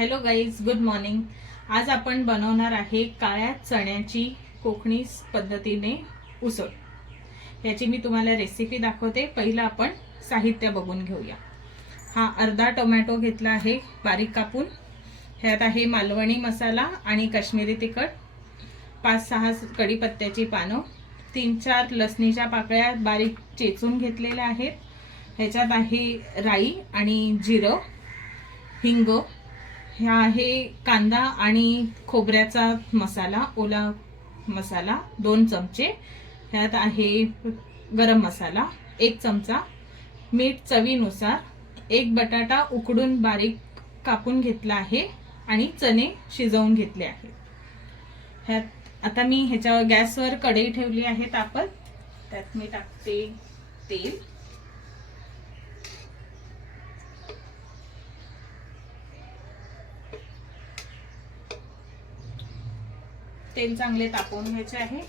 Hello guys good morning आज आपण बनवणार आहे काळ्या चण्याची कोकणी पद्धतीने उसळ. याची मी तुम्हाला रेसिपी दाखवते. पहिलं आपण साहित्य बघून घेऊया. हा अर्धा टोमॅटो घेतला आहे बारीक कापून. ह्यात आहे मालवणी मसाला आणि काश्मीरी तिखट. पाच सहा कढीपत्त्याची पानं. तीन चार लसणीच्या पाकळ्या बारीक चेचून घेतलेल्या आहेत. ह्याच्यात आहे राई आणि जिरं हिंग ह्या आहे कांदा आणि खोबऱ्याचा मसाला ओला मसाला दोन चमचे. ह्यात आहे गरम मसाला एक चमचा. मीठ चवीनुसार एक बटाटा उकडून बारीक कापून घेतला आहे आणि चणे शिजवून घेतले आहेत. ह्यात आता मी ह्याच्या गॅसवर कढई ठेवली आहे तापत त्यात मी टाकते तेल. तेल चांगले तापवून घ्यायचे आहे.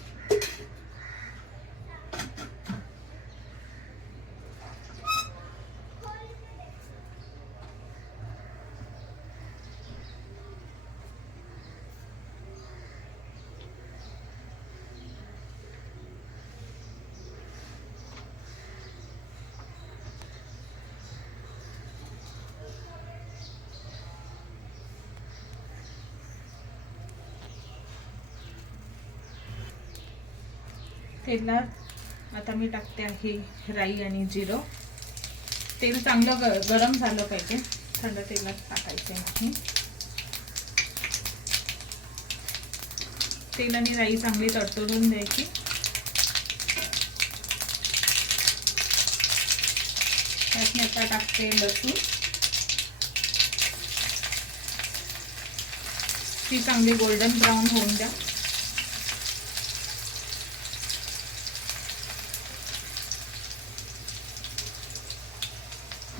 तेलात आता मी टाकते आहे राई आणि जिरं. तेल चांगलं ग गरम झालं पाहिजे. थंड तेलात टाकायचे नाही तेल आणि राई चांगली तडतडून द्यायची. त्यात मी आता टाकते लसूण. ती चांगली गोल्डन ब्राऊन होऊन द्या.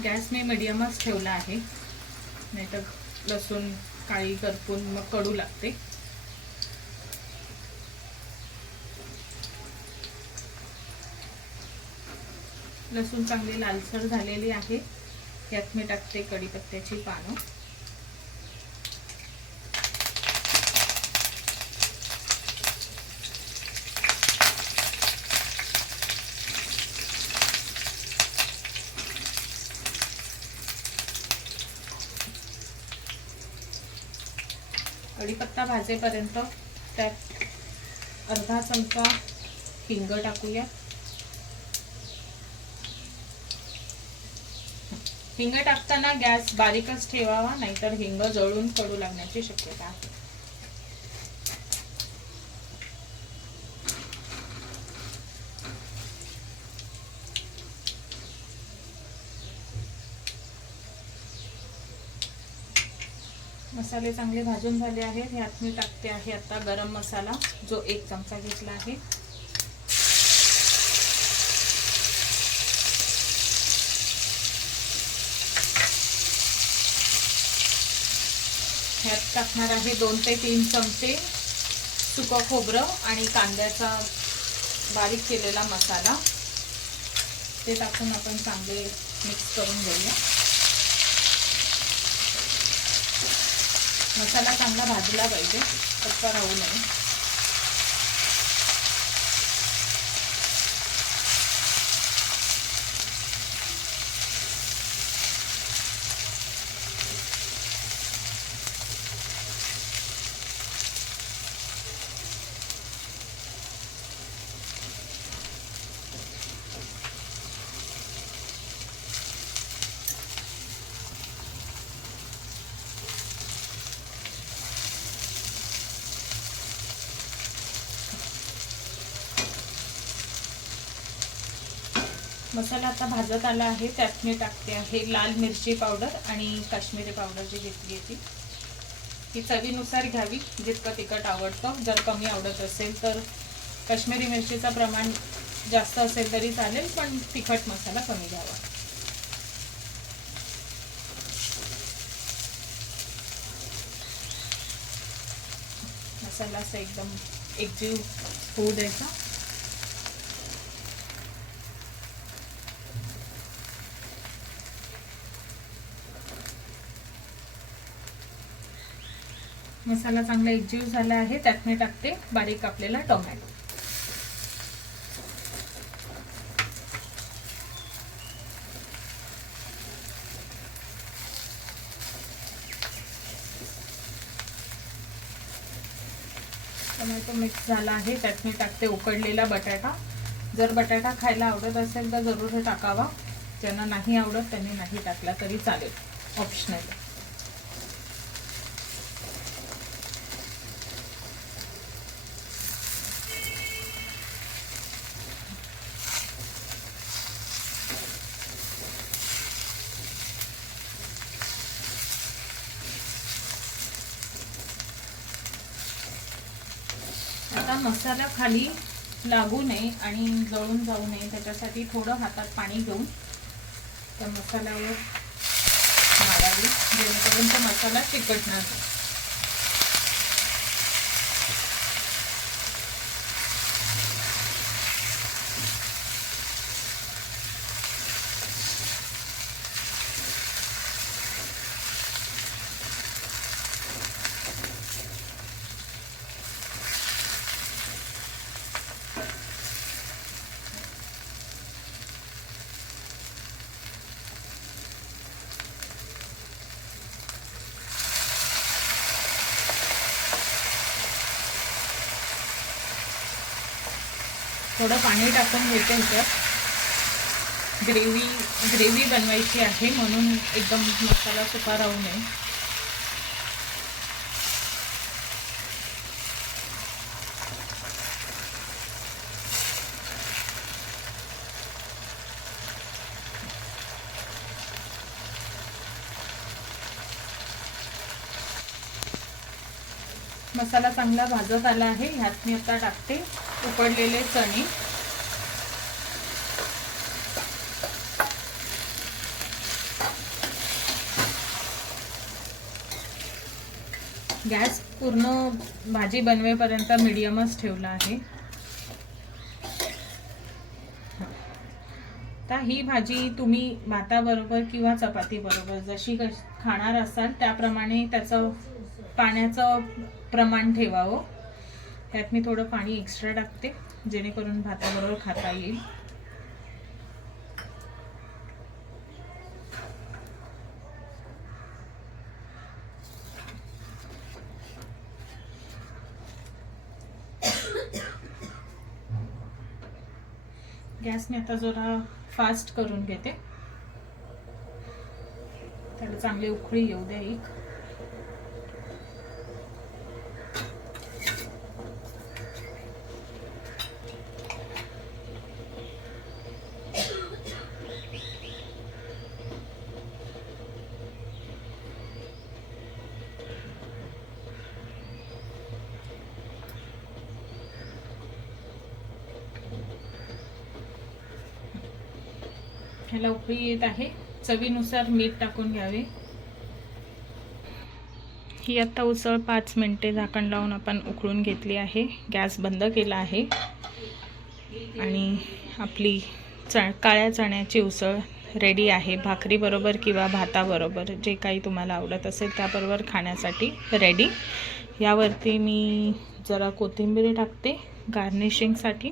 गॅस मी मिडियमच ठेवला आहे. नाहीतर लसूण काळी करपून मग कडू लागते. लसूण चांगली लालसर झालेली आहे. यात मी टाकते कढीपत्त्याची पानं. कढीपत्ता भाजेपर्यंत त्यात अर्धा चमचा हिंग टाकूया. हिंग टाकताना गॅस बारीकच ठेवावा नाहीतर हिंग जळून पडू लागण्याची शक्यता आहे. मसाले चांगले भाजून झाले आहेत. ह्यात मी टाकते आहे आता गरम मसाला जो एक चमचा घेतला आहे. ह्यात टाकणार आहे दोन ते तीन चमचे सुकं खोबरं आणि कांद्याचा बारीक केलेला मसाला. ते टाकून आपण चांगले मिक्स करून घेऊया. मसाला चांगला भाजला पाहिजे कच्चा राहू नये. मसाला आता भाजत आला आहे त्यात मी टाकते आहे लाल मिरची पावडर आणि काश्मीरी पावडर जी घेतली आहे ती. ही चवीनुसार घ्यावी जितकं तिखट आवडतं. जर कमी आवडत असेल तर काश्मीरी मिरचीचं प्रमाण जास्त असेल तरी चालेल पण तिखट मसाला कमी घ्यावा. मसाला असं एकदम एकजीव होऊ द्यायचा. मसाला चांगला एकजीव झाला आहे त्यात मी टाकते बारीक कापलेला टोमॅटो. टोमॅटो मिक्स झाला आहे त्यात मी टाकते उकडलेला बटाटा. जर बटाटा खायला आवडत असेल तर जरूर टाकावा. ज्यांना नाही आवडत त्यांनी नाही टाकला तरी चालेल ऑप्शनल आता मसाला खाली लागू नये आणि जळून जाऊ नये त्याच्यासाठी थोडं हातात पाणी घेऊन त्या मसाल्यावर मारावी जेणेकरून तो मसाला चिकटणार नाही. थोडं पाणी टाकून घेते ह्याच्यात ग्रेव्ही ग्रेव्ही बनवायची आहे म्हणून एकदम मसाला सुका राहू नये. मसाला चांगला भाजत आला आहे. ह्यात मी आता टाकते. उकडलेले चणे. गॅस पूर्ण भाजी बनवेपर्यंत मिडियमच ठेवला आहे. आता ही भाजी तुम्ही भाताबरोबर किंवा चपातीबरोबर जशी कश खाणार असाल त्याप्रमाणे त्याचं पाण्याचं प्रमाण ठेवावं. त्यात मी थोडं पाणी एक्स्ट्रा टाकते जेणेकरून भाताबरोबर खाता येईल. गॅस मी आता जरा फास्ट करून घेते. त्याला चांगली उकळी येऊ द्या एक. ह्याला उकळी येत आहे. चवीनुसार मीठ टाकून घ्यावे. ही आत्ता उसळ पाच मिनटे झाकण लावून आपण उकळून घेतली आहे. गॅस बंद केला आहे. आणि आपली च काळ्या चण्याची उसळ रेडी आहे. भाकरीबरोबर किंवा भाताबरोबर जे काही तुम्हाला आवडत असेल त्याबरोबर खाण्यासाठी रेडी यावरती मी जरा कोथिंबीर टाकते. गार्निशिंगसाठी